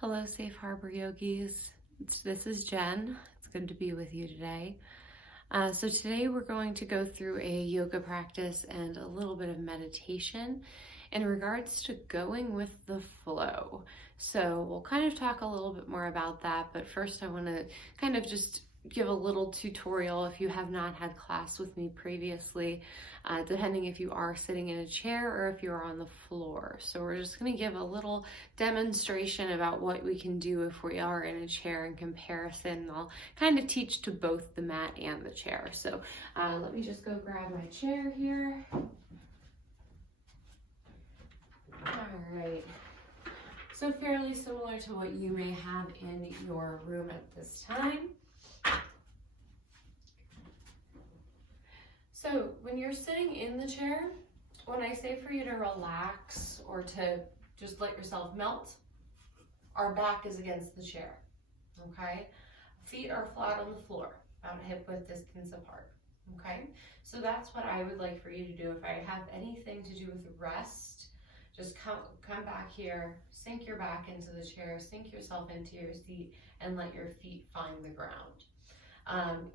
Hello, Safe Harbor Yogis. This is Jen. It's good to be with you today. So today we're going to go through a yoga practice and a little bit of meditation in regards to going with the flow. So we'll kind of talk a little bit more about that, but first I want to kind of just give a little tutorial if you have not had class with me previously, depending if you are sitting in a chair or if you are on the floor. So we're just going to give a little demonstration about what we can do if we are in a chair in comparison. I'll kind of teach to both the mat and the chair. So let me just go grab my chair here. All right. So fairly similar to what you may have in your room at this time. So when you're sitting in the chair, when I say for you to relax or to just let yourself melt, our back is against the chair, okay? Feet are flat on the floor, about hip width distance apart, okay? So that's what I would like for you to do. If I have anything to do with rest, just come back here, sink your back into the chair, sink yourself into your seat, and let your feet find the ground.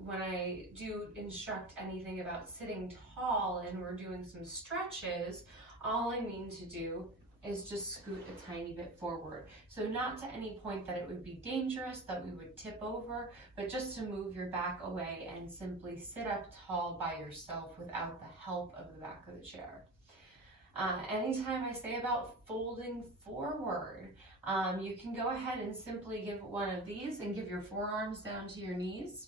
When I do instruct anything about sitting tall and we're doing some stretches, all I mean to do is just scoot a tiny bit forward. So not to any point that it would be dangerous, that we would tip over, but just to move your back away and simply sit up tall by yourself without the help of the back of the chair. Anytime I say about folding forward, you can go ahead and simply give one of these and give your forearms down to your knees.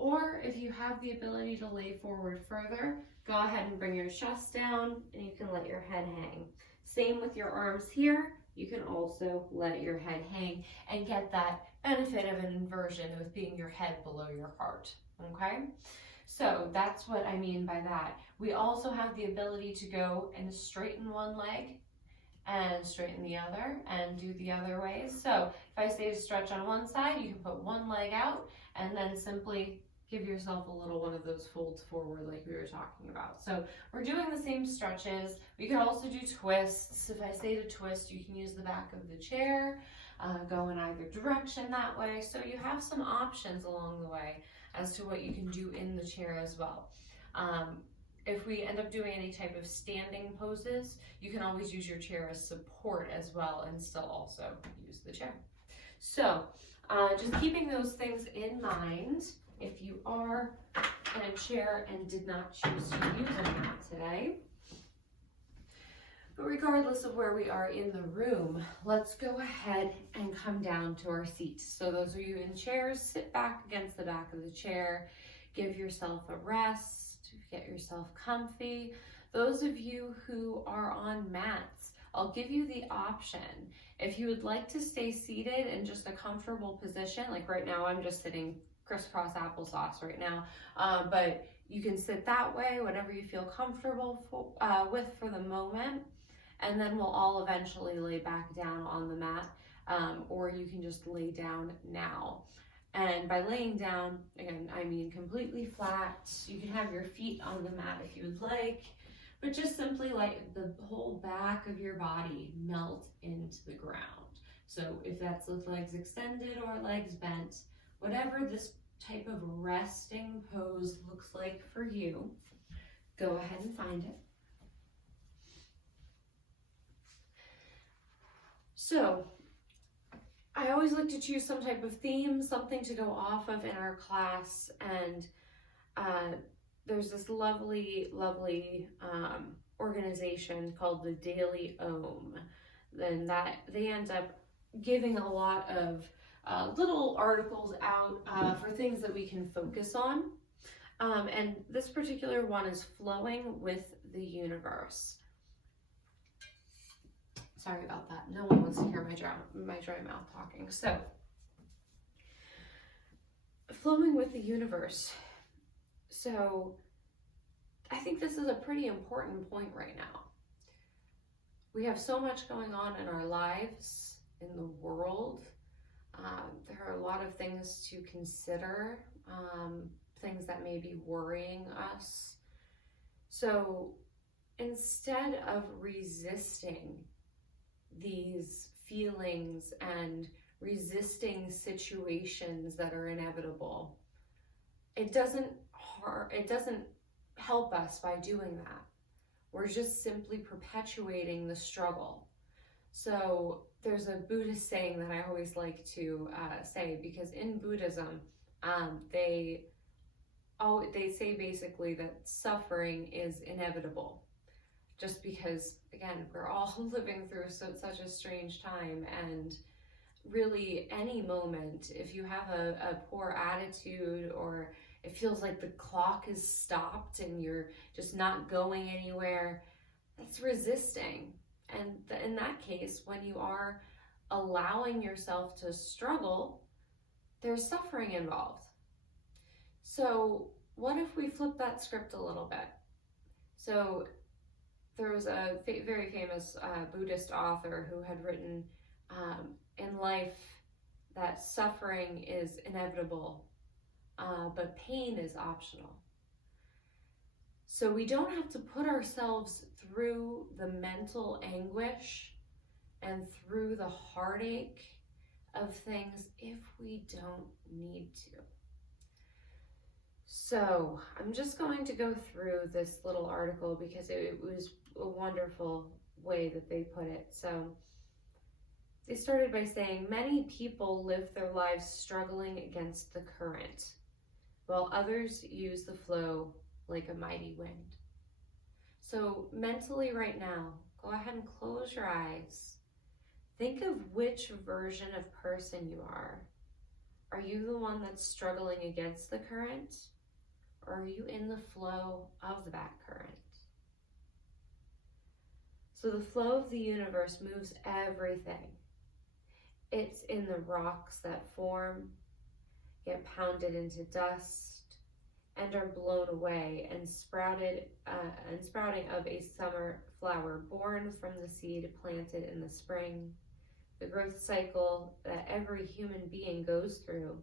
Or if you have the ability to lay forward further, go ahead and bring your chest down and you can let your head hang. Same with your arms here. You can also let your head hang and get that benefit of an inversion with being your head below your heart, okay? So that's what I mean by that. We also have the ability to go and straighten one leg and straighten the other and do the other ways. So if I say to stretch on one side, you can put one leg out and then simply give yourself a little one of those folds forward like we were talking about. So we're doing the same stretches. We can also do twists. If I say to twist, you can use the back of the chair, go in either direction that way. So you have some options along the way as to what you can do in the chair as well. If we end up doing any type of standing poses, you can always use your chair as support as well and still also use the chair. So just keeping those things in mind, if you are in a chair and did not choose to use a mat today. But regardless of where we are in the room, let's go ahead and come down to our seats. So those of you in chairs, sit back against the back of the chair, give yourself a rest, get yourself comfy. Those of you who are on mats, I'll give you the option. If you would like to stay seated in just a comfortable position, like right now I'm just sitting crisscross applesauce right now, but you can sit that way, whatever you feel comfortable with for the moment, and then we'll all eventually lay back down on the mat, or you can just lay down now. And by laying down, again, I mean completely flat. You can have your feet on the mat if you would like, but just simply let the whole back of your body melt into the ground. So if that's with legs extended or legs bent, whatever this type of resting pose looks like for you, go ahead and find it. So I always like to choose some type of theme, something to go off of in our class, and there's this lovely organization called the Daily Om. Then that they end up giving a lot of little articles out for things that we can focus on. And this particular one is flowing with the universe. Sorry about that. No one wants to hear my dry mouth talking. So, flowing with the universe. So, I think this is a pretty important point right now. We have so much going on in our lives, in the world. There are a lot of things to consider, things that may be worrying us. So instead of resisting these feelings and resisting situations that are inevitable. It doesn't help us by doing that. We're just simply perpetuating the struggle. So there's a Buddhist saying that I always like to say, because in Buddhism, they say basically that suffering is inevitable, just because, again, we're all living through such a strange time, and really any moment, if you have a poor attitude, or it feels like the clock is stopped and you're just not going anywhere, that's resisting. And in that case, when you are allowing yourself to struggle, there's suffering involved. So what if we flip that script a little bit? So there was a very famous Buddhist author who had written in life that suffering is inevitable, but pain is optional. So we don't have to put ourselves through the mental anguish and through the heartache of things if we don't need to. So I'm just going to go through this little article because it was a wonderful way that they put it. So they started by saying, many people live their lives struggling against the current, while others use the flow like a mighty wind. So mentally right now, go ahead and close your eyes. Think of which version of person you are. Are you the one that's struggling against the current? Or are you in the flow of that current? So the flow of the universe moves everything. It's in the rocks that form, get pounded into dust, and are blown away, and sprouting of a summer flower born from the seed planted in the spring, the growth cycle that every human being goes through,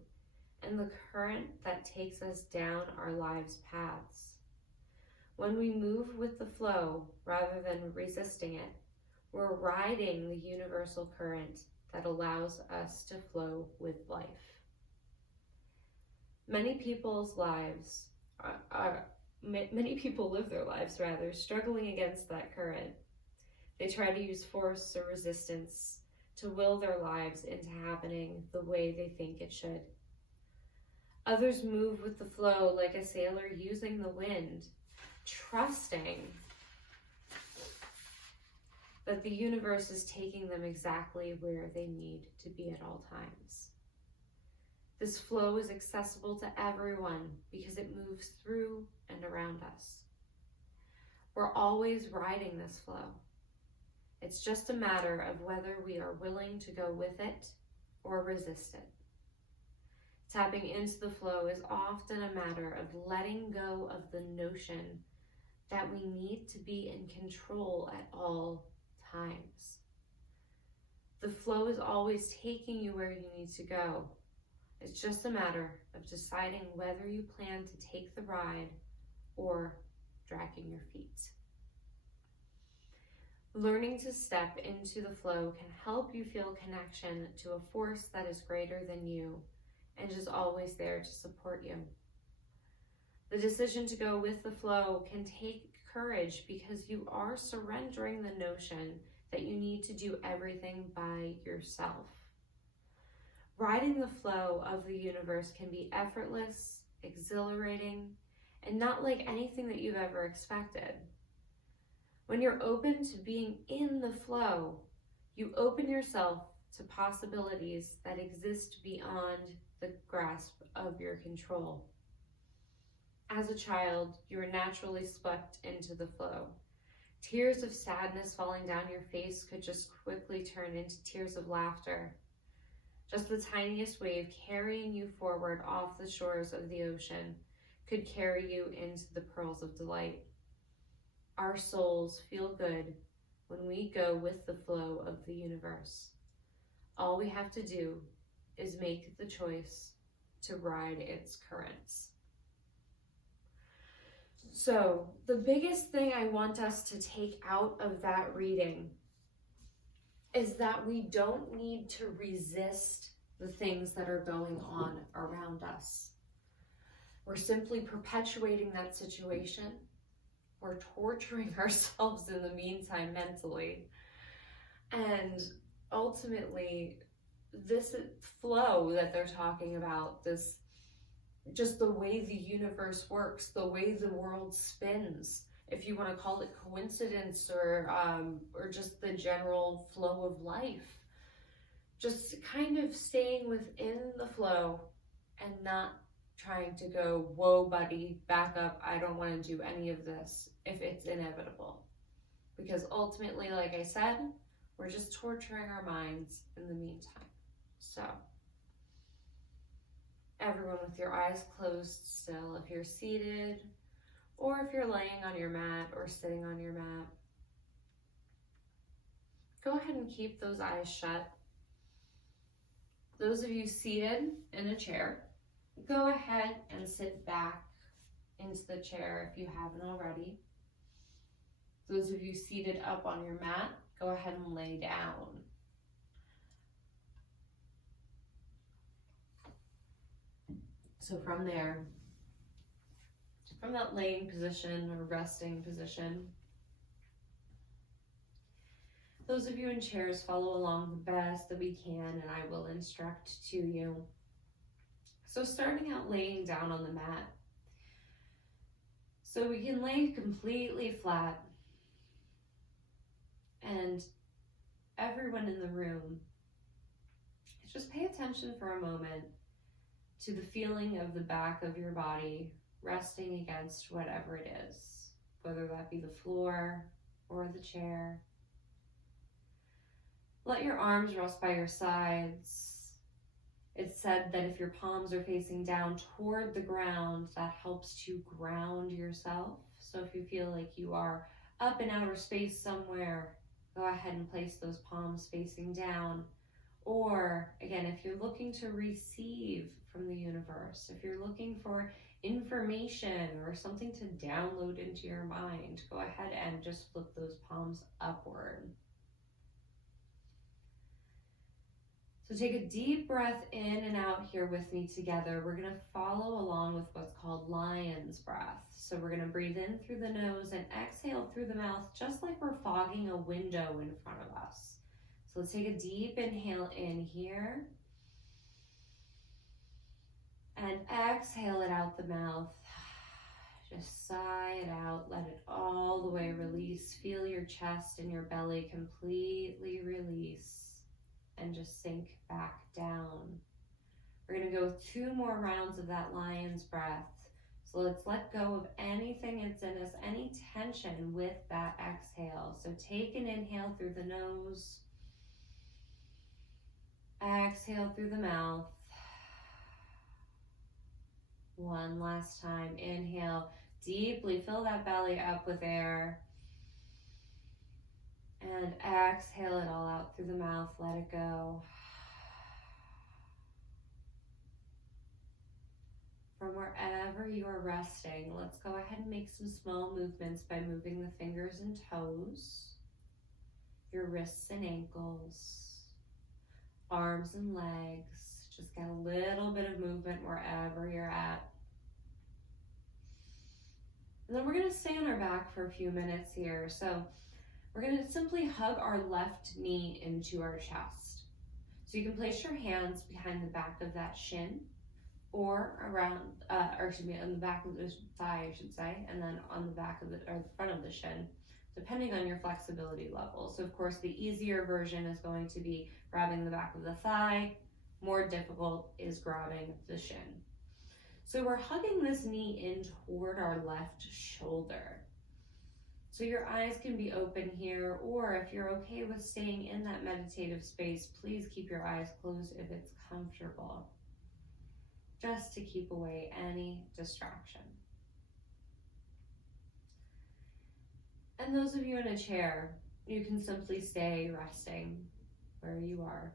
and the current that takes us down our lives' paths. When we move with the flow rather than resisting it, we're riding the universal current that allows us to flow with life. Many people live their lives struggling against that current. They try to use force or resistance to will their lives into happening the way they think it should. Others move with the flow like a sailor using the wind, trusting that the universe is taking them exactly where they need to be at all times. This flow is accessible to everyone because it moves through and around us. We're always riding this flow. It's just a matter of whether we are willing to go with it or resist it. Tapping into the flow is often a matter of letting go of the notion that we need to be in control at all times. The flow is always taking you where you need to go. It's just a matter of deciding whether you plan to take the ride or dragging your feet. Learning to step into the flow can help you feel connection to a force that is greater than you and is always there to support you. The decision to go with the flow can take courage because you are surrendering the notion that you need to do everything by yourself. Riding the flow of the universe can be effortless, exhilarating, and not like anything that you've ever expected. When you're open to being in the flow, you open yourself to possibilities that exist beyond the grasp of your control. As a child, you were naturally swept into the flow. Tears of sadness falling down your face could just quickly turn into tears of laughter. Just the tiniest wave carrying you forward off the shores of the ocean could carry you into the pearls of delight. Our souls feel good when we go with the flow of the universe. All we have to do is make the choice to ride its currents. So the biggest thing I want us to take out of that reading is that we don't need to resist the things that are going on around us. We're simply perpetuating that situation. We're torturing ourselves in the meantime mentally. And ultimately, this flow that they're talking about, this just the way the universe works, the way the world spins, if you want to call it coincidence or just the general flow of life, just kind of staying within the flow and not trying to go, whoa, buddy, back up. I don't want to do any of this if it's inevitable. Because ultimately, like I said, we're just torturing our minds in the meantime. So, everyone with your eyes closed still, if you're seated, or if you're laying on your mat or sitting on your mat, go ahead and keep those eyes shut. Those of you seated in a chair, go ahead and sit back into the chair if you haven't already. Those of you seated up on your mat, go ahead and lay down. So from there, from that laying position or resting position, those of you in chairs, follow along the best that we can, and I will instruct to you. So starting out laying down on the mat. So we can lay completely flat. And everyone in the room, just pay attention for a moment to the feeling of the back of your body resting against whatever it is, whether that be the floor or the chair. Let your arms rest by your sides. It's said that if your palms are facing down toward the ground, that helps to ground yourself. So if you feel like you are up in outer space somewhere, go ahead and place those palms facing down. Or again, if you're looking to receive from the universe, if you're looking for information or something to download into your mind, go ahead and just flip those palms upward. So take a deep breath in and out here with me together. We're going to follow along with what's called lion's breath. So we're going to breathe in through the nose and exhale through the mouth, just like we're fogging a window in front of us. So let's take a deep inhale in here. And exhale it out the mouth. Just sigh it out. Let it all the way release. Feel your chest and your belly completely release. And just sink back down. We're going to go 2 more rounds of that lion's breath. So let's let go of anything that's in us, any tension with that exhale. So take an inhale through the nose. Exhale through the mouth. One last time. Inhale deeply. Fill that belly up with air. And exhale it all out through the mouth. Let it go. From wherever you are resting, let's go ahead and make some small movements by moving the fingers and toes, your wrists and ankles, arms and legs. Just get a little bit of movement wherever you're at. And then we're going to stay on our back for a few minutes here. So we're going to simply hug our left knee into our chest. So you can place your hands behind the back of that shin or around, on the back of the thigh, I should say, and then on the back of or the front of the shin, depending on your flexibility level. So of course, the easier version is going to be grabbing the back of the thigh. More difficult is grabbing the shin. So we're hugging this knee in toward our left shoulder. So your eyes can be open here, or if you're okay with staying in that meditative space, please keep your eyes closed if it's comfortable, just to keep away any distraction. And those of you in a chair, you can simply stay resting where you are.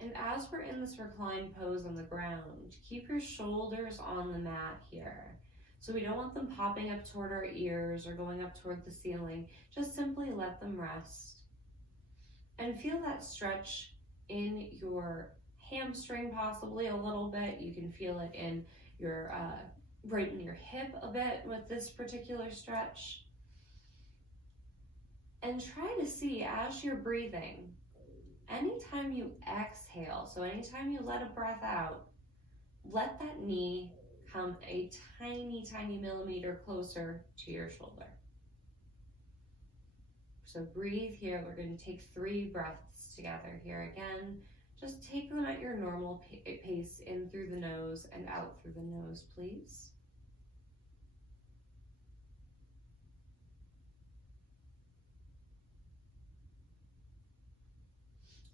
And as we're in this reclined pose on the ground, keep your shoulders on the mat here. So we don't want them popping up toward our ears or going up toward the ceiling. Just simply let them rest. And feel that stretch in your hamstring possibly a little bit. You can feel it in your right in your hip a bit with this particular stretch. And try to see as you're breathing, anytime you exhale, so anytime you let a breath out, let that knee come a tiny, tiny millimeter closer to your shoulder. So breathe here. We're going to take 3 breaths together here again. Just take them at your normal pace, in through the nose and out through the nose, please.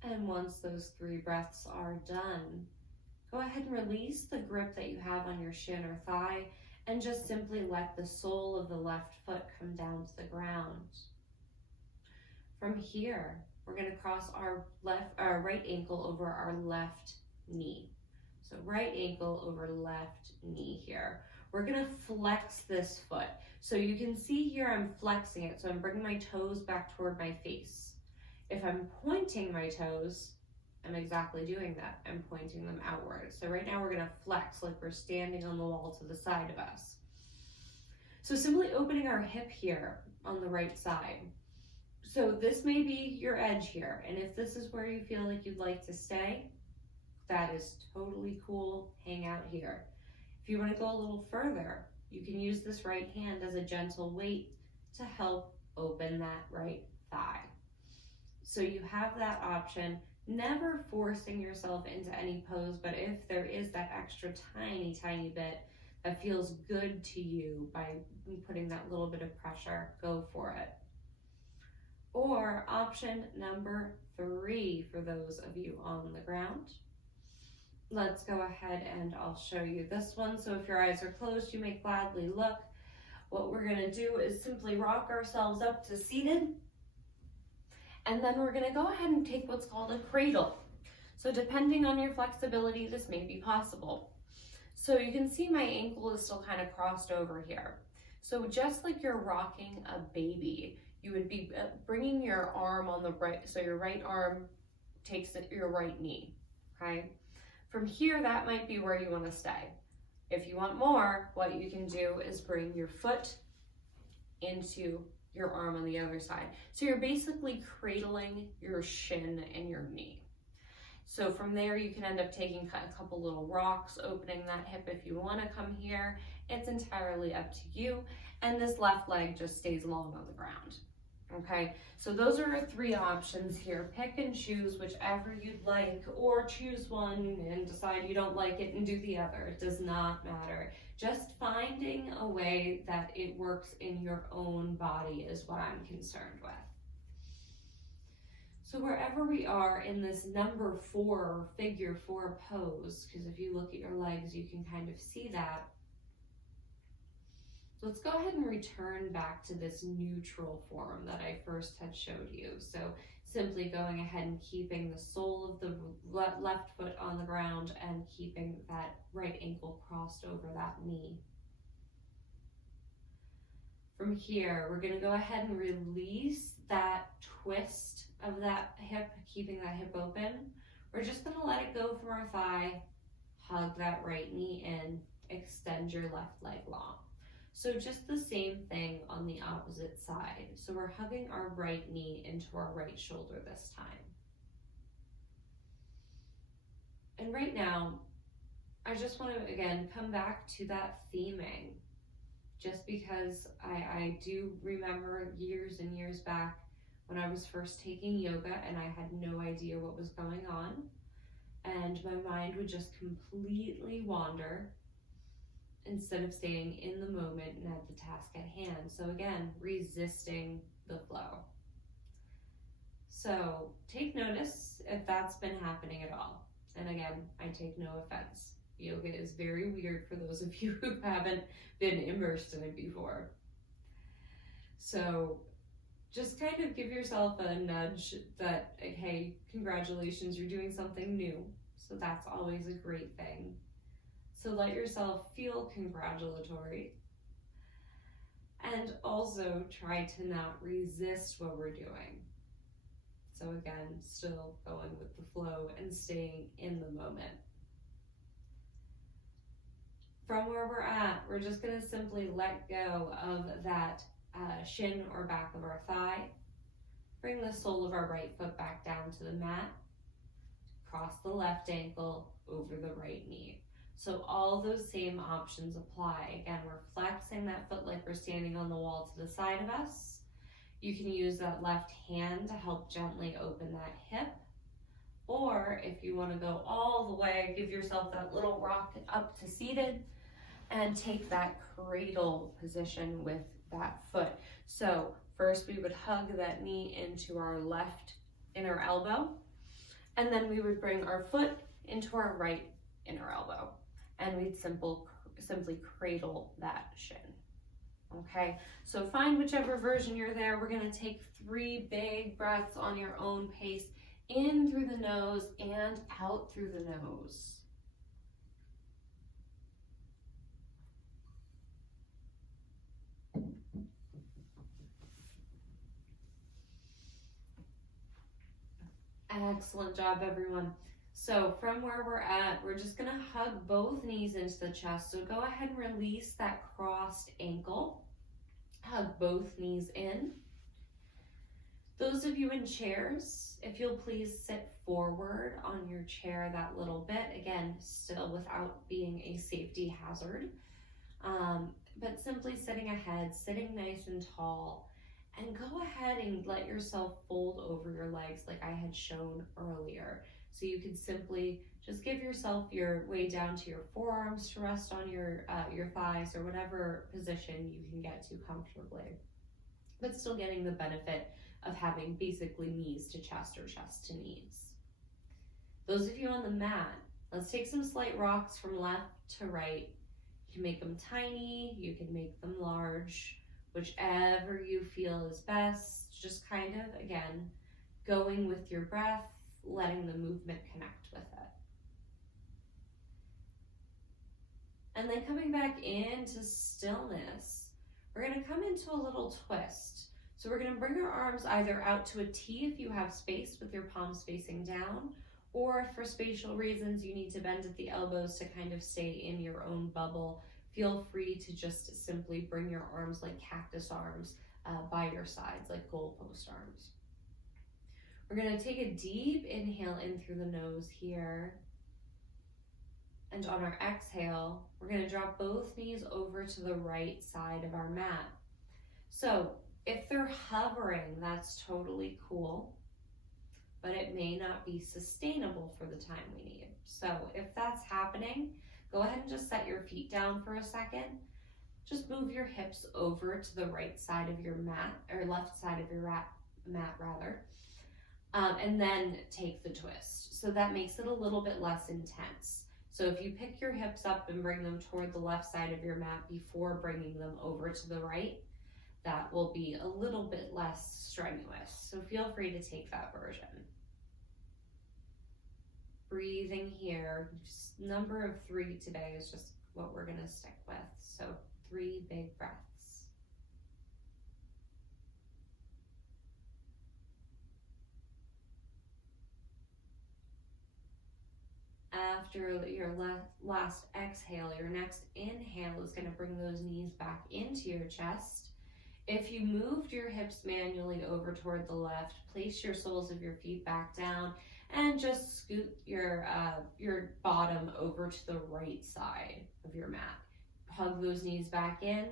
And once those 3 breaths are done, go ahead and release the grip that you have on your shin or thigh and just simply let the sole of the left foot come down to the ground. From here, we're going to cross our right ankle over our left knee. So right ankle over left knee here. We're going to flex this foot. So you can see here I'm flexing it. So I'm bringing my toes back toward my face. If I'm pointing my toes, I'm exactly doing that. I'm pointing them outward. So right now we're going to flex like we're standing on the wall to the side of us. So simply opening our hip here on the right side. So this may be your edge here, and if this is where you feel like you'd like to stay, that is totally cool. Hang out here. If you want to go a little further, you can use this right hand as a gentle weight to help open that right thigh. So you have that option, never forcing yourself into any pose, but if there is that extra tiny, tiny bit that feels good to you by putting that little bit of pressure, go for it. Or option number 3 for those of you on the ground. Let's go ahead and I'll show you this one. So if your eyes are closed, you may gladly look. What we're gonna do is simply rock ourselves up to seated. And then we're gonna go ahead and take what's called a cradle. So depending on your flexibility, this may be possible. So you can see my ankle is still kind of crossed over here. So just like you're rocking a baby, you would be bringing your arm on the right, so your right arm takes your right knee, okay? From here, that might be where you want to stay. If you want more, what you can do is bring your foot into your arm on the other side. So you're basically cradling your shin and your knee. So from there, you can end up taking a couple little rocks, opening that hip if you want to come here. It's entirely up to you. And this left leg just stays long on the ground. Okay, so those are our 3 options here. Pick and choose whichever you'd like, or choose one and decide you don't like it and do the other. It does not matter. Just finding a way that it works in your own body is what I'm concerned with. So wherever we are in this number 4, figure 4 pose, because if you look at your legs, you can kind of see that. Let's go ahead and return back to this neutral form that I first had showed you. So simply going ahead and keeping the sole of the left foot on the ground and keeping that right ankle crossed over that knee. From here, we're going to go ahead and release that twist of that hip, keeping that hip open. We're just going to let it go from our thigh, hug that right knee in, extend your left leg long. So just the same thing on the opposite side. So we're hugging our right knee into our right shoulder this time. And right now, I just want to, again, come back to that theming. Just because I do remember years and years back when I was first taking yoga and I had no idea what was going on. And my mind would just completely wander instead of staying in the moment and at the task at hand. So again, resisting the flow. So take notice if that's been happening at all. And again, I take no offense. Yoga is very weird for those of you who haven't been immersed in it before. So just kind of give yourself a nudge that, hey, congratulations, you're doing something new. So that's always a great thing. So let yourself feel congratulatory and also try to not resist what we're doing. So again, still going with the flow and staying in the moment. From where we're at, we're just going to simply let go of that shin or back of our thigh. Bring the sole of our right foot back down to the mat. Cross the left ankle over the right knee. So all those same options apply. Again, we're flexing that foot like we're standing on the wall to the side of us. You can use that left hand to help gently open that hip. Or if you want to go all the way, give yourself that little rock up to seated and take that cradle position with that foot. So first we would hug that knee into our left inner elbow, and then we would bring our foot into our right inner elbow, and we'd simply cradle that shin. Okay, so find whichever version you're there. We're gonna take 3 big breaths on your own pace, in through the nose and out through the nose. Excellent job, everyone. So from where we're at, we're just gonna hug both knees into the chest. So go ahead and release that crossed ankle. Hug both knees in. Those of you in chairs, if you'll please sit forward on your chair that little bit. Again, still without being a safety hazard. But simply sitting ahead, sitting nice and tall. And go ahead and let yourself fold over your legs like I had shown earlier. So you can simply just give yourself your way down to your forearms to rest on your thighs, or whatever position you can get to comfortably, but still getting the benefit of having basically knees to chest or chest to knees. Those of you on the mat, let's take some slight rocks from left to right. You can make them tiny, you can make them large, whichever you feel is best. Just kind of, again, going with your breath, letting the movement connect with it. And then coming back into stillness, we're going to come into a little twist. So we're going to bring our arms either out to a T if you have space with your palms facing down, or if for spatial reasons you need to bend at the elbows to kind of stay in your own bubble, feel free to just simply bring your arms like cactus arms by your sides, like goalpost arms. We're going to take a deep inhale in through the nose here. And on our exhale, we're going to drop both knees over to the right side of our mat. So if they're hovering, that's totally cool, but it may not be sustainable for the time we need. So if that's happening, go ahead and just set your feet down for a second. Just move your hips over to the right side of your mat, or left side of your mat rather. And then take the twist. So that makes it a little bit less intense. So if you pick your hips up and bring them toward the left side of your mat before bringing them over to the right, that will be a little bit less strenuous. So feel free to take that version. Breathing here, just number of 3 today is just what we're gonna stick with. So 3 big breaths. After your last exhale, your next inhale is going to bring those knees back into your chest. If you moved your hips manually over toward the left, place your soles of your feet back down and just scoot your bottom over to the right side of your mat. Hug those knees back in.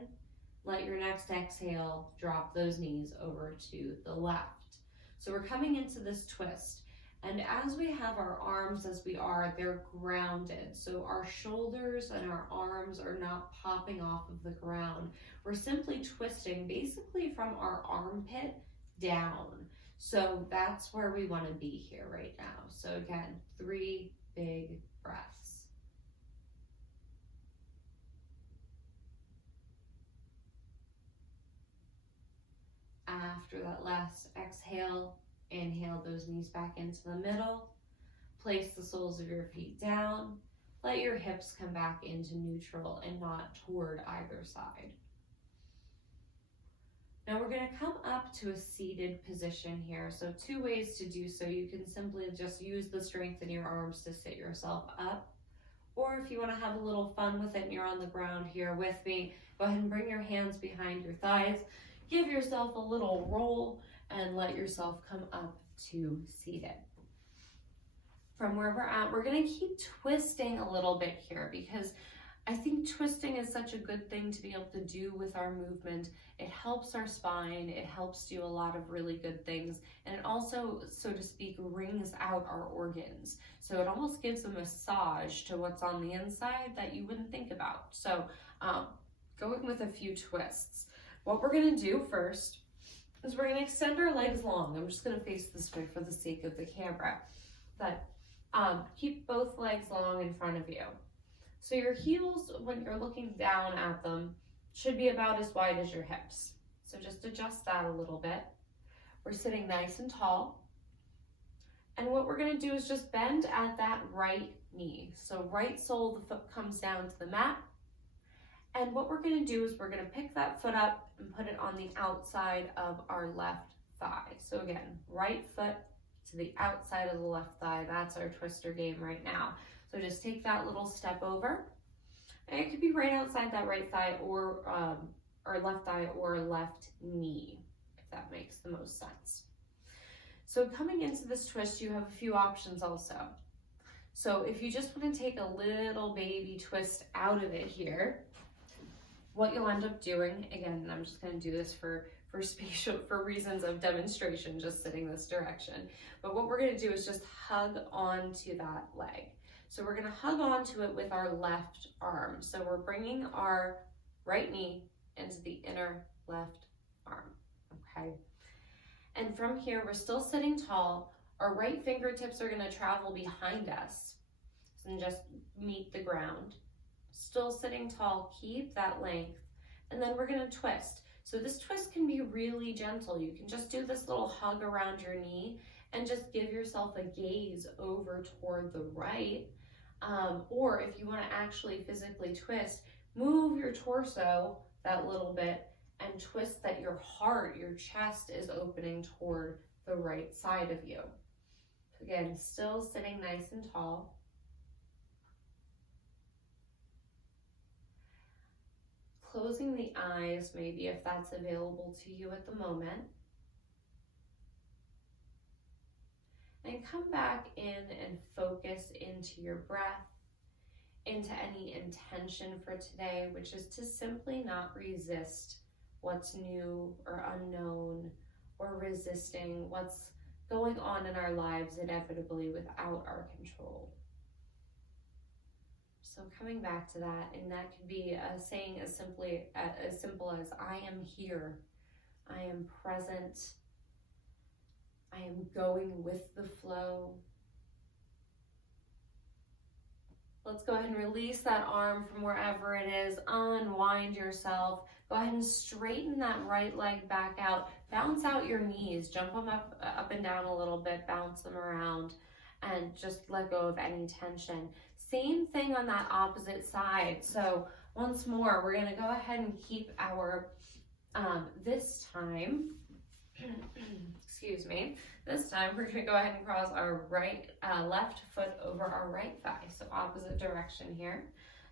Let your next exhale drop those knees over to the left. So we're coming into this twist. And as we have our arms as we are, they're grounded. So our shoulders and our arms are not popping off of the ground. We're simply twisting basically from our armpit down. So that's where we want to be here right now. So again, 3 big breaths. After that last exhale, inhale those knees back into the middle. Place the soles of your feet down. Let your hips come back into neutral and not toward either side. Now we're going to come up to a seated position here. So 2 ways to do so. You can simply just use the strength in your arms to sit yourself up. Or if you want to have a little fun with it and you're on the ground here with me, go ahead and bring your hands behind your thighs. Give yourself a little roll and let yourself come up to seated. From where we're at, we're going to keep twisting a little bit here because I think twisting is such a good thing to be able to do with our movement. It helps our spine, it helps do a lot of really good things, and it also, so to speak, wrings out our organs. So it almost gives a massage to what's on the inside that you wouldn't think about. So going with a few twists. What we're gonna do first is we're gonna extend our legs long. I'm just gonna face this way for the sake of the camera. But keep both legs long in front of you. So your heels, when you're looking down at them, should be about as wide as your hips. So just adjust that a little bit. We're sitting nice and tall. And what we're gonna do is just bend at that right knee. So right sole of the foot comes down to the mat. And what we're gonna do is we're gonna pick that foot up and put it on the outside of our left thigh. So again, right foot to the outside of the left thigh. That's our twister game right now. So just take that little step over. And it could be right outside that right thigh or left thigh or left knee, if that makes the most sense. So coming into this twist, you have a few options also. So if you just want to take a little baby twist out of it here, what you'll end up doing, again, I'm just going to do this for reasons of demonstration, just sitting this direction. But what we're going to do is just hug onto that leg. So we're going to hug onto it with our left arm. So we're bringing our right knee into the inner left arm, okay? And from here, we're still sitting tall. Our right fingertips are going to travel behind us and just meet the ground. Still sitting tall, keep that length. And then we're going to twist. So this twist can be really gentle. You can just do this little hug around your knee and just give yourself a gaze over toward the right. Or if you want to actually physically twist, move your torso that little bit and twist that your heart, your chest is opening toward the right side of you. Again, still sitting nice and tall. Closing the eyes, maybe if that's available to you at the moment. And come back in and focus into your breath, into any intention for today, which is to simply not resist what's new or unknown, or resisting what's going on in our lives inevitably without our control. So coming back to that, and that could be a saying as simple as I am here, I am present, I am going with the flow. Let's go ahead and release that arm from wherever it is, unwind yourself, go ahead and straighten that right leg back out, bounce out your knees, jump them up and down a little bit, bounce them around, and just let go of any tension. Same thing on that opposite side. So once more, we're going to go ahead and keep our, this time we're going to go ahead and cross our left foot over our right thigh. So opposite direction here.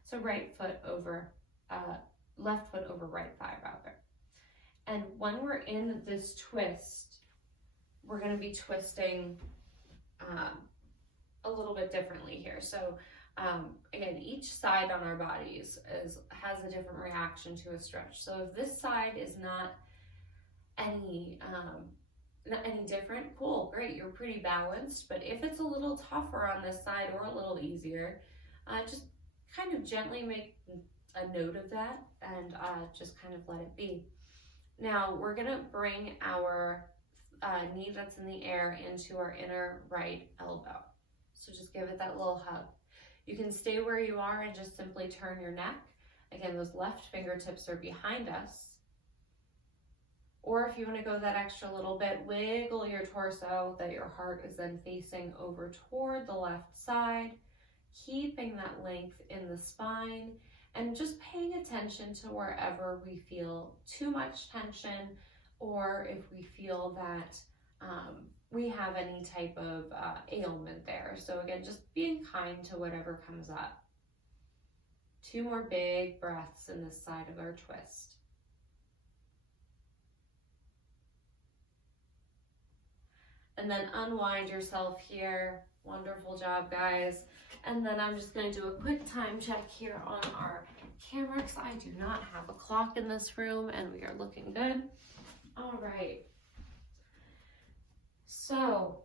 So right foot over, left foot over right thigh rather. And when we're in this twist, we're going to be twisting a little bit differently here. So again, each side on our bodies has a different reaction to a stretch. So if this side is not any different, cool, great, you're pretty balanced. But if it's a little tougher on this side or a little easier, just kind of gently make a note of that and just kind of let it be. Now we're gonna bring our knee that's in the air into our inner right elbow. So just give it that little hug. You can stay where you are and just simply turn your neck. Again, those left fingertips are behind us. Or if you want to go that extra little bit, wiggle your torso that your heart is then facing over toward the left side, keeping that length in the spine and just paying attention to wherever we feel too much tension or if we feel that we have any type of ailment there. So again, just being kind to whatever comes up. 2 more big breaths in this side of our twist. And then unwind yourself here. Wonderful job, guys. And then I'm just going to do a quick time check here on our camera because I do not have a clock in this room and we are looking good. All right. So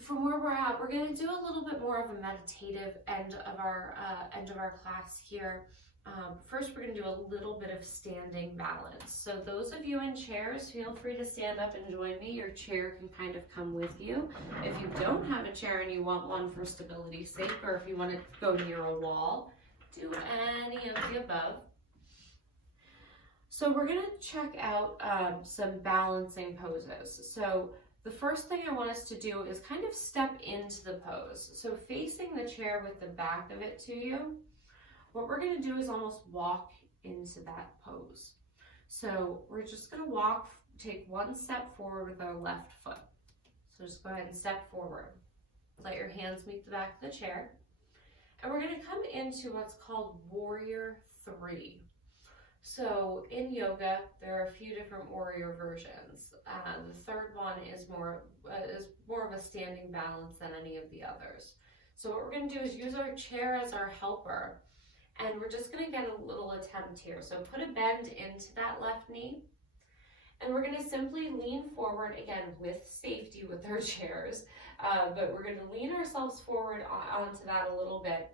from where we're at, we're going to do a little bit more of a meditative end of our class here. First, we're going to do a little bit of standing balance. So those of you in chairs, feel free to stand up and join me. Your chair can kind of come with you. If you don't have a chair and you want one for stability's sake, or if you want to go near a wall, do any of the above. So we're going to check out some balancing poses. So the first thing I want us to do is kind of step into the pose. So facing the chair with the back of it to you, what we're going to do is almost walk into that pose. So we're just going to take one step forward with our left foot. So just go ahead and step forward. Let your hands meet the back of the chair. And we're going to come into what's called Warrior 3. So in yoga, there are a few different warrior versions. The third one is more of a standing balance than any of the others. So what we're going to do is use our chair as our helper. And we're just going to get a little attempt here. So put a bend into that left knee. And we're going to simply lean forward, again, with safety with our chairs. But we're going to lean ourselves forward onto that a little bit.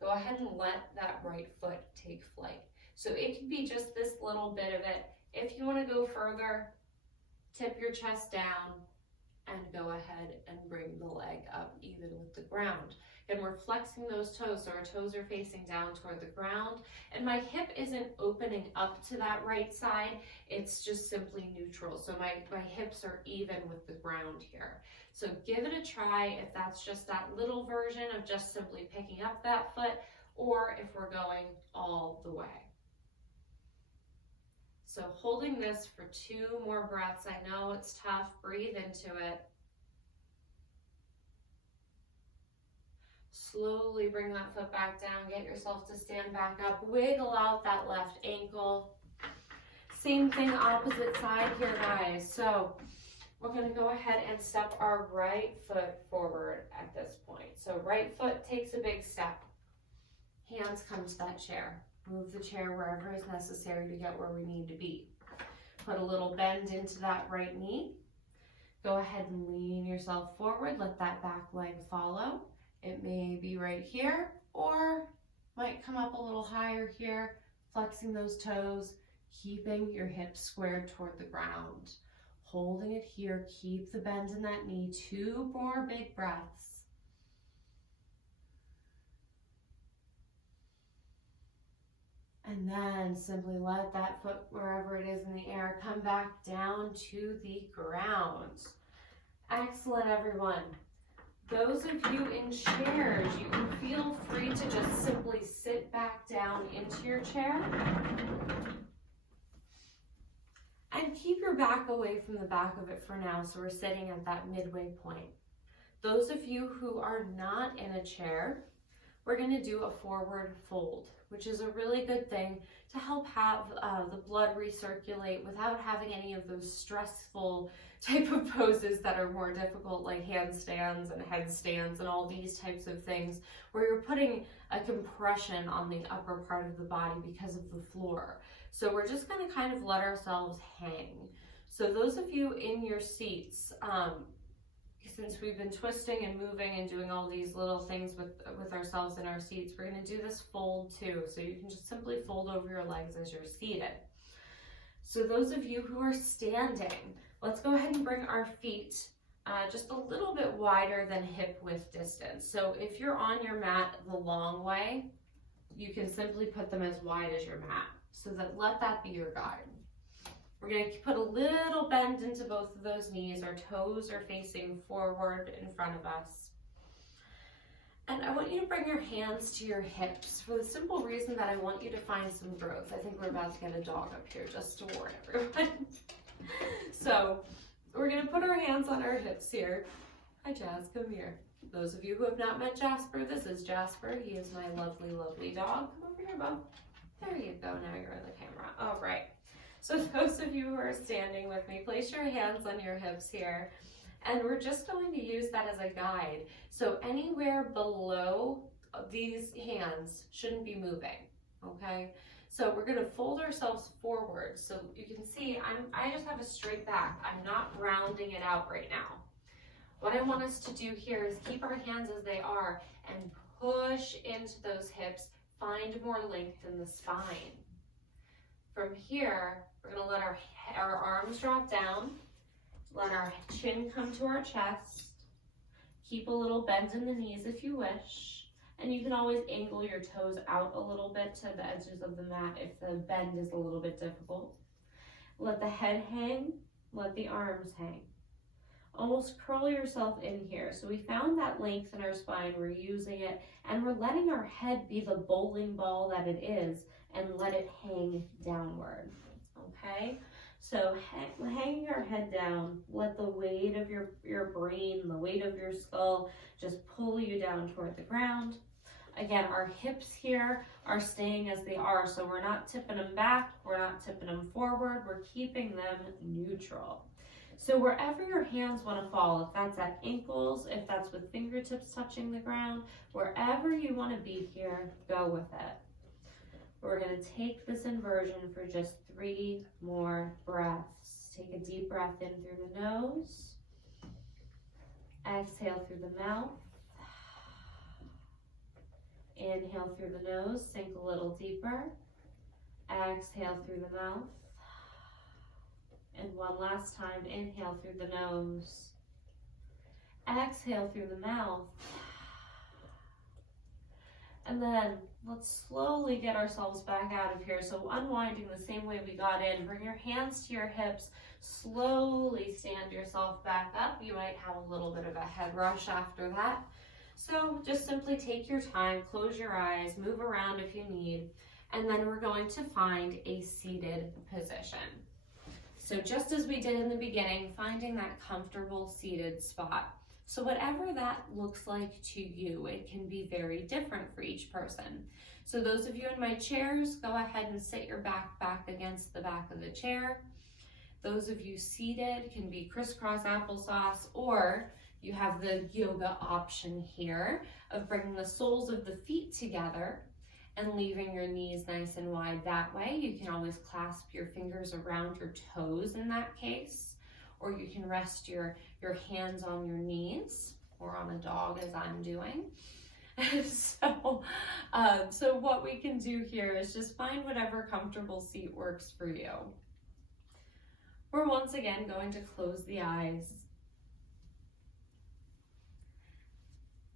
Go ahead and let that right foot take flight. So it can be just this little bit of it. If you want to go further, tip your chest down and go ahead and bring the leg up even with the ground. And we're flexing those toes, so our toes are facing down toward the ground. And my hip isn't opening up to that right side, it's just simply neutral. So my hips are even with the ground here. So give it a try if that's just that little version of just simply picking up that foot, or if we're going all the way. So holding this for 2 more breaths. I know it's tough, breathe into it. Slowly bring that foot back down, get yourself to stand back up, wiggle out that left ankle. Same thing, opposite side here, guys. So we're going to go ahead and step our right foot forward at this point. So right foot takes a big step. Hands come to that chair. Move the chair wherever is necessary to get where we need to be. Put a little bend into that right knee. Go ahead and lean yourself forward. Let that back leg follow. It may be right here, or might come up a little higher here, flexing those toes, keeping your hips squared toward the ground. Holding it here, keep the bend in that knee. 2 more big breaths. And then simply let that foot, wherever it is in the air, come back down to the ground. Excellent, everyone. Those of you in chairs, you can feel free to just simply sit back down into your chair. And keep your back away from the back of it for now, so we're sitting at that midway point. Those of you who are not in a chair, we're going to do a forward fold, which is a really good thing to help have the blood recirculate without having any of those stressful type of poses that are more difficult, like handstands and headstands and all these types of things, where you're putting a compression on the upper part of the body because of the floor. So we're just going to kind of let ourselves hang. So those of you in your seats, since we've been twisting and moving and doing all these little things with ourselves in our seats, we're going to do this fold too. So you can just simply fold over your legs as you're seated. So those of you who are standing, let's go ahead and bring our feet just a little bit wider than hip width distance. So if you're on your mat the long way, you can simply put them as wide as your mat. So let that be your guide. We're going to put a little bend into both of those knees. Our toes are facing forward in front of us. And I want you to bring your hands to your hips for the simple reason that I want you to find some growth. I think we're about to get a dog up here, just to warn everyone. So we're gonna put our hands on our hips here. Hi Jazz, come here. Those of you who have not met Jasper, this is Jasper. He is my lovely, lovely dog. Come over here, bub. There you go, now you're in the camera. All right. So those of you who are standing with me, place your hands on your hips here. And we're just going to use that as a guide. So anywhere below these hands shouldn't be moving, okay? So we're gonna fold ourselves forward. So you can see I just have a straight back. I'm not rounding it out right now. What I want us to do here is keep our hands as they are and push into those hips, find more length in the spine. From here, we're gonna let our arms drop down, let our chin come to our chest, keep a little bend in the knees if you wish, and you can always angle your toes out a little bit to the edges of the mat if the bend is a little bit difficult. Let the head hang, let the arms hang. Almost curl yourself in here. So we found that length in our spine, we're using it, and we're letting our head be the bowling ball that it is and let it hang downward, okay? So hang your head down, let the weight of your brain, the weight of your skull just pull you down toward the ground. Again, our hips here are staying as they are, so we're not tipping them back, we're not tipping them forward, we're keeping them neutral. So wherever your hands want to fall, if that's at ankles, if that's with fingertips touching the ground, wherever you want to be here, go with it. We're going to take this inversion for just 3 more breaths. Take a deep breath in through the nose. Exhale through the mouth. Inhale through the nose, sink a little deeper. Exhale through the mouth. And one last time, inhale through the nose. Exhale through the mouth. And then let's slowly get ourselves back out of here. So unwinding the same way we got in, bring your hands to your hips, slowly stand yourself back up. You might have a little bit of a head rush after that. So just simply take your time, close your eyes, move around if you need, and then we're going to find a seated position. So just as we did in the beginning, finding that comfortable seated spot. So whatever that looks like to you, it can be very different for each person. So those of you in my chairs, go ahead and sit your back against the back of the chair. Those of you seated can be crisscross applesauce, or you have the yoga option here of bringing the soles of the feet together and leaving your knees nice and wide that way. You can always clasp your fingers around your toes in that case, or you can rest your hands on your knees or on a dog as I'm doing. So what we can do here is just find whatever comfortable seat works for you. We're once again going to close the eyes.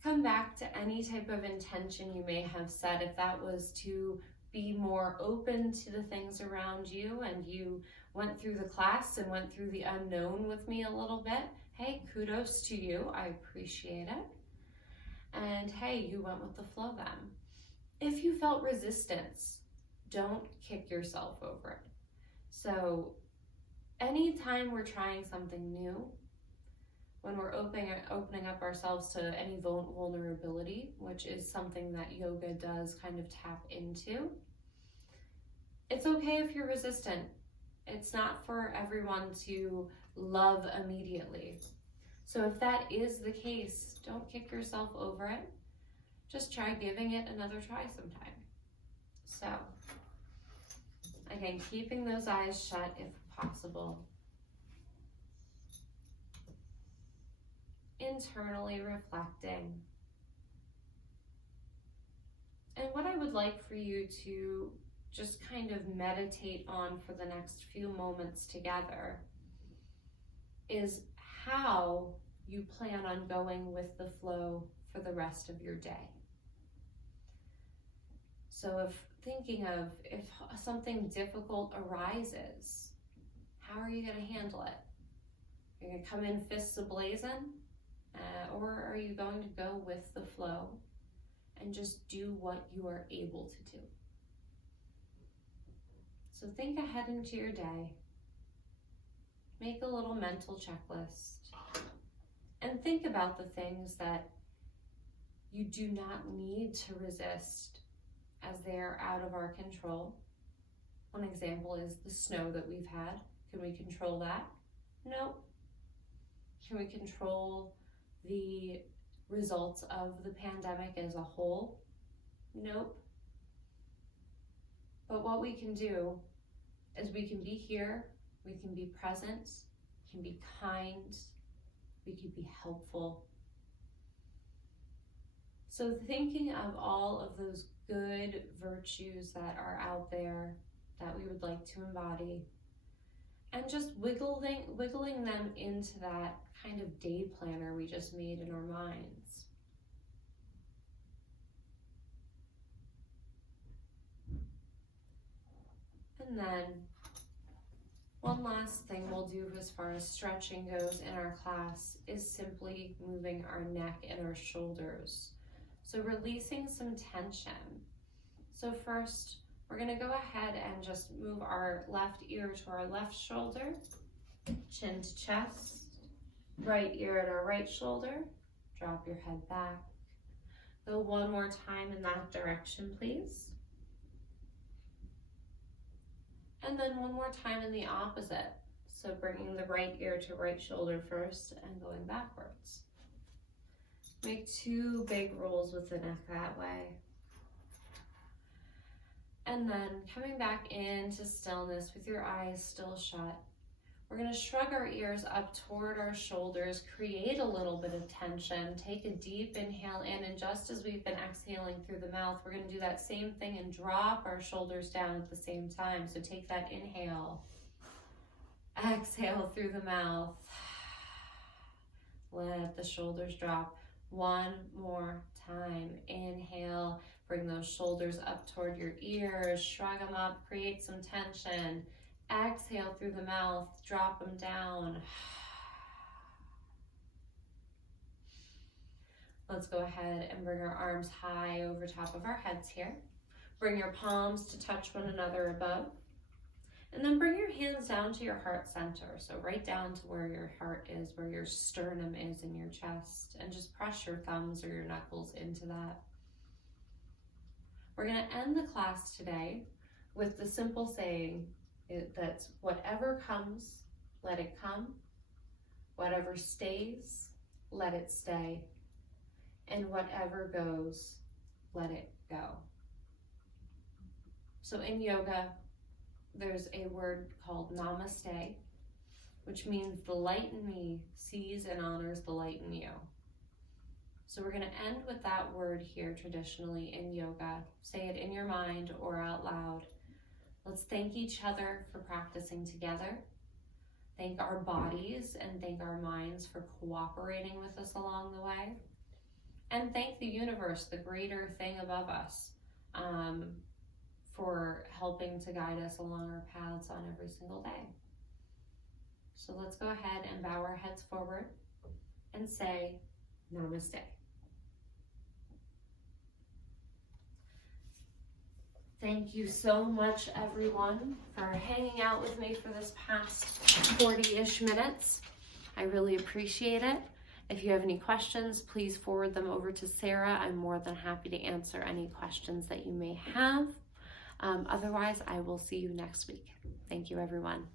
Come back to any type of intention you may have set. If that was to be more open to the things around you and you went through the class and went through the unknown with me a little bit, hey, kudos to you. I appreciate it. And hey, you went with the flow then. If you felt resistance, don't kick yourself over it. So anytime we're trying something new, when we're opening up ourselves to any vulnerability, which is something that yoga does kind of tap into, it's okay if you're resistant. It's not for everyone to love immediately. So if that is the case, don't kick yourself over it. Just try giving it another try sometime. So, again, keeping those eyes shut if possible. Internally reflecting. And what I would like for you to just kind of meditate on for the next few moments together is how you plan on going with the flow for the rest of your day. So if something difficult arises, how are you going to handle it? Are you going to come in fists a-blazing? Or are you going to go with the flow and just do what you are able to do? So think ahead into your day. make a little mental checklist and think about the things that you do not need to resist as they are out of our control. One example is the snow that we've had. Can we control that? Nope. Can we control the results of the pandemic as a whole? Nope. But what we can do is we can be here, we can be present, we can be kind, we can be helpful. So thinking of all of those good virtues that are out there that we would like to embody, and just wiggling them into that kind of day planner we just made in our minds. And then one last thing we'll do as far as stretching goes in our class is simply moving our neck and our shoulders. So releasing some tension. So first, we're gonna go ahead and just move our left ear to our left shoulder, chin to chest, right ear at our right shoulder, drop your head back. Go one more time in that direction, please. And then one more time in the opposite. So bringing the right ear to right shoulder first and going backwards. Make 2 big rolls with the neck that way. And then coming back into stillness with your eyes still shut. We're going to shrug our ears up toward our shoulders, create a little bit of tension, take a deep inhale in, and just as we've been exhaling through the mouth, we're going to do that same thing and drop our shoulders down at the same time. So take that inhale, exhale through the mouth, let the shoulders drop. One more time, inhale, bring those shoulders up toward your ears, shrug them up, create some tension. Exhale through the mouth, drop them down. Let's go ahead and bring our arms high over top of our heads here. Bring your palms to touch one another above. And then bring your hands down to your heart center. So right down to where your heart is, where your sternum is in your chest. And just press your thumbs or your knuckles into that. We're going to end the class today with the simple saying, that's whatever comes, let it come. Whatever stays, let it stay. And whatever goes, let it go. So in yoga, there's a word called namaste, which means the light in me sees and honors the light in you. So we're going to end with that word here traditionally in yoga. Say it in your mind or out loud. Let's thank each other for practicing together. Thank our bodies and thank our minds for cooperating with us along the way. And thank the universe, the greater thing above us, for helping to guide us along our paths on every single day. So let's go ahead and bow our heads forward and say namaste. Thank you so much, everyone, for hanging out with me for this past 40-ish minutes. I really appreciate it. If you have any questions, please forward them over to Sarah. I'm more than happy to answer any questions that you may have. Otherwise, I will see you next week. Thank you, everyone.